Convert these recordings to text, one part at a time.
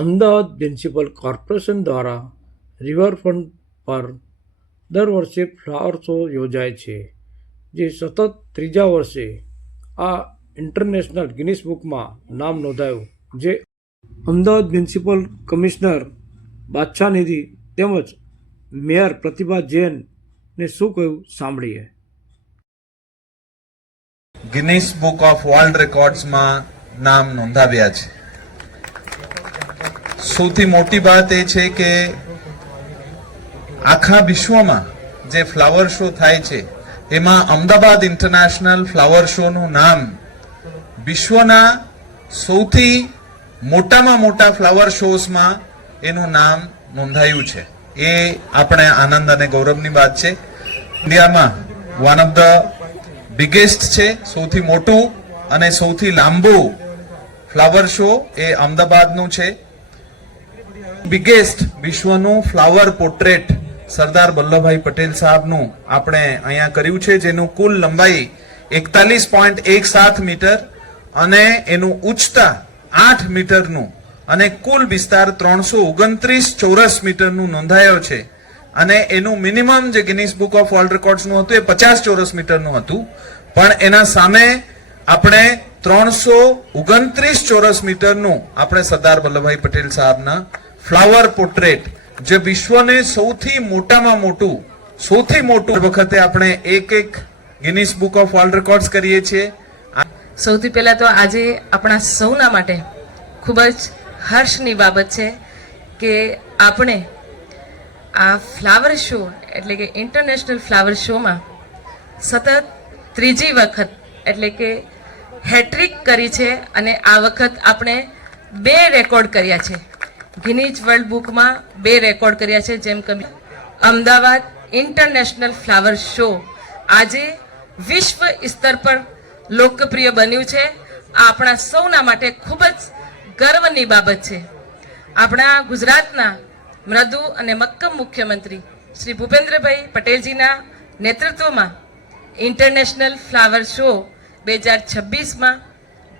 Ahmedabad municipal corporation દ્વારા riverfront પર દર વર્ષે ફ્લાવર શો યોજાય છે, જે સતત ત્રીજા વર્ષે આ ઇન્ટરનેશનલ ગિનિસ બુકમાં નામ નોંધાયું. જે અમદાવાદ મ્યુનિસિપલ કમિશનર બાદશાહ નિધિ તેમજ મેયર પ્રતિભા જૈનને શું કહ્યું સાંભળીએ. ગિનિસ બુક ઓફ વર્લ્ડ રેકોર્ડ્સમાં નામ નોંધાવ્યા છે. સૌથી મોટી વાત એ છે કે આખા વિશ્વમાં જે ફ્લાવર શો થાય છે એમાં અમદાવાદ ઇન્ટરનેશનલ ફ્લાવર શોનું નામ વિશ્વના સૌથી મોટામાં મોટા ફ્લાવર શોઝમાં એનું નામ નોંધાયું છે. એ આપણે આનંદ અને ગૌરવની વાત છે. ઇન્ડિયામાં વન ઓફ ધ બિગેસ્ટ છે, સૌથી મોટું અને સૌથી લાંબુ ફ્લાવર શો એ અમદાવાદનું છે. બિગેસ્ટ વિશ્વનું ફ્લાવર પોર્ટ્રેટ સરદાર વલ્લભભાઈ પટેલ સાહેબનું આપણે અહીંયા કર્યું છે, જેનું કુલ લંબાઈ 41.17 મીટર અને એનું ઉચ્ચતા 8 મીટરનું અને કુલ વિસ્તાર 329 ચોરસ મીટરનું નોંધાયો છે. અને એનું મિનિમમ જે ગિનિસ બુક ઓફ વર્લ્ડ રેકોર્ડ્સનું હતું એ 50 ચોરસ મીટરનું હતું, પણ એના સામે આપણે 329 ચોરસ મીટરનું આપણે સરદાર વલ્લભભાઈ પટેલ સાહેબના ફ્લાવર પોર્ટ્રેટ, જે વિશ્વને સૌથી મોટામાં મોટું વખતે આપણે એક Guinness book of world records કરીએ છીએ. સૌથી પહેલા તો આજે આપણા સૌના માટે ખૂબ જ હર્ષની બાબત છે કે આપણે આ ફ્લાવર શો એટલે કે ઇન્ટરનેશનલ ફ્લાવર શોમાં સતત ત્રીજી વખત એટલે કે હેટ્રિક કરી છે. અને આ વખત આપણે 2 રેકોર્ડ કર્યા છે. ગિનીઝ વર્લ્ડ બુકમાં 2 રેકોર્ડ કર્યા છે. જેમ કે અમદાવાદ ઇન્ટરનેશનલ ફ્લાવર શો આજે વિશ્વ સ્તર પર લોકપ્રિય બન્યું છે. આ આપણા સૌના માટે ખૂબ જ ગર્વની બાબત છે. આપણા ગુજરાતના મૃદુ અને મક્કમ મુખ્યમંત્રી શ્રી ભૂપેન્દ્રભાઈ પટેલજીના નેતૃત્વમાં ઇન્ટરનેશનલ ફ્લાવર શો 2026માં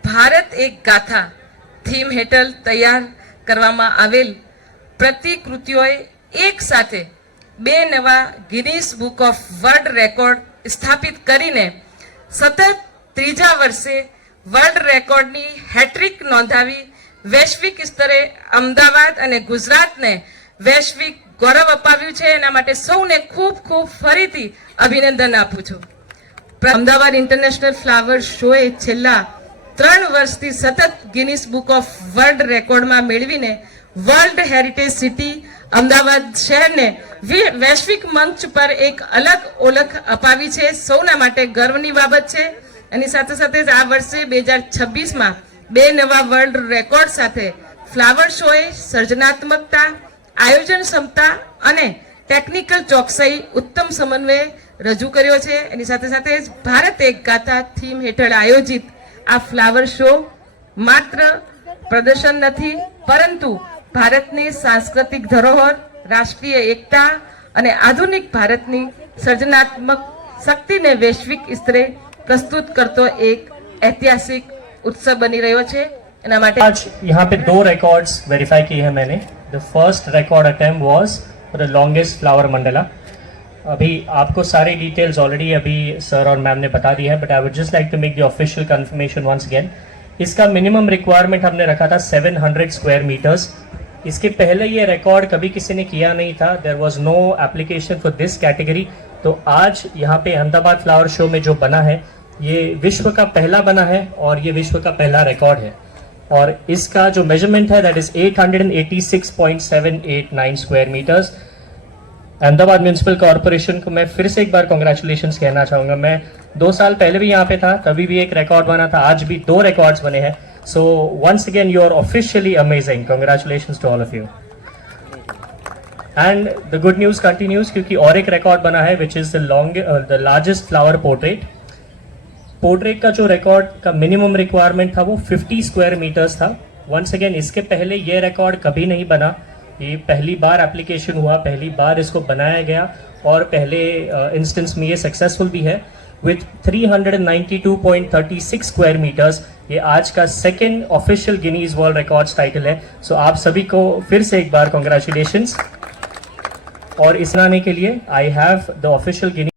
ભારત એક ગાથા થીમ હેઠળ તૈયાર કરવામાં આવેલ પ્રતિકૃતિઓએ એક સાથે 2 નવા Guinness book of world record સ્થાપિત કરીને સતત ત્રીજા વર્ષે વર્લ્ડ રેકોર્ડની હેટ્રિક નોંધાવી વૈશ્વિક સ્તરે અમદાવાદ અને ગુજરાતને વૈશ્વિક ગૌરવ અપાવ્યું છે. એના માટે સૌને ખૂબ ખૂબ ફરીથી અભિનંદન આપું છું. અમદાવાદ ઇન્ટરનેશનલ ફ્લાવર શોએ છેલ્લા 3 વર્ષથી સતત ગિનિસ બુક ઓફ વર્લ્ડ રેકોર્ડમાં મેળવીને વર્લ્ડ હેરિટેજ સિટી અમદાવાદ શહેરને વૈશ્વિક મંચ પર એક અલગ ઓળખ અપાવી છે. સૌના માટે ગર્વની બાબત છે. એની સાથે સાથે જ આ વર્ષે 2026માં 2 નવા વર્લ્ડ રેકોર્ડ સાથે ફ્લાવર શોએ સર્જનાત્મકતા, આયોજન ક્ષમતા અને ટેકનિકલ ચોકસાઈ ઉત્તમ સમન્વય રજૂ કર્યો છે. એની સાથે સાથે જ ભારત એક ગાથા થીમ હેઠળ આયોજિત આ ફ્લાવર શો માત્ર પ્રદર્શન નથી, પરંતુ ભારતની સાંસ્કૃતિક ધરોહર, રાષ્ટ્રીય એકતા અને આધુનિક ભારતની સર્જનાત્મક શક્તિને વૈશ્વિક સ્તરે પ્રસ્તુત કરતો એક ऐतिहासिक उत्सव बनी रहो छे. एना माटे आज यहाँ पे 2 रिकॉर्ड्स वेरीफाई किए हैं मैंने. The first record attempt was for the longest flower mandala. अभी आपको सारे डिटेल्स ऑलरेडी अभी सर और मैम ने बता दी है, but I would just like to make the official confirmation once again. इसका मिनिमम रिक्वायरमेंट हमने रखा था 700 स्क्वायर मीटर्स. इसके पहले ये रिकॉर्ड कभी किसी ने किया नहीं था. There was no application for this category. तो आज यहाँ पे अहमदाबाद फ्लावर शो में जो बना है ये विश्व का पहला बना है और ये विश्व का पहला रिकॉर्ड है. और इसका जो मेजरमेंट है that is 886.789 square metres. Ahmedabad municipal corporation को मैं फिर से एक बार कॉन्ग्रेचुलेशंस कहना चाहूँगा. मैं 2 साल पहले भी यहाँ पे था, तभी भी एक रिकॉर्ड बना था, आज भी 2 रिकॉर्ड्स बने हैं. So once again you are officially amazing. Congratulations to all of you. And the good news continues, क्योंकि और एक रिकॉर्ड बना है which is the largest flower portrait. Portrait का जो रिकॉर्ड का मिनिमम रिक्वायरमेंट था वो 50 स्क्वायर मीटर्स था. वंस अगेन इसके पहले ये रिकॉर्ड कभी नहीं बना. ये पहली बार एप्लीकेशन हुआ, पहली बार इसको बनाया गया और पहले इंस्टेंस में ये सक्सेसफुल भी है. with 392.36 square metres. ये आज का second official Guinness world records title है। सो आप सभी को फिर से एक बार कॉन्ग्रेचुलेशंस। और इस आने के लिए I have the official Guinea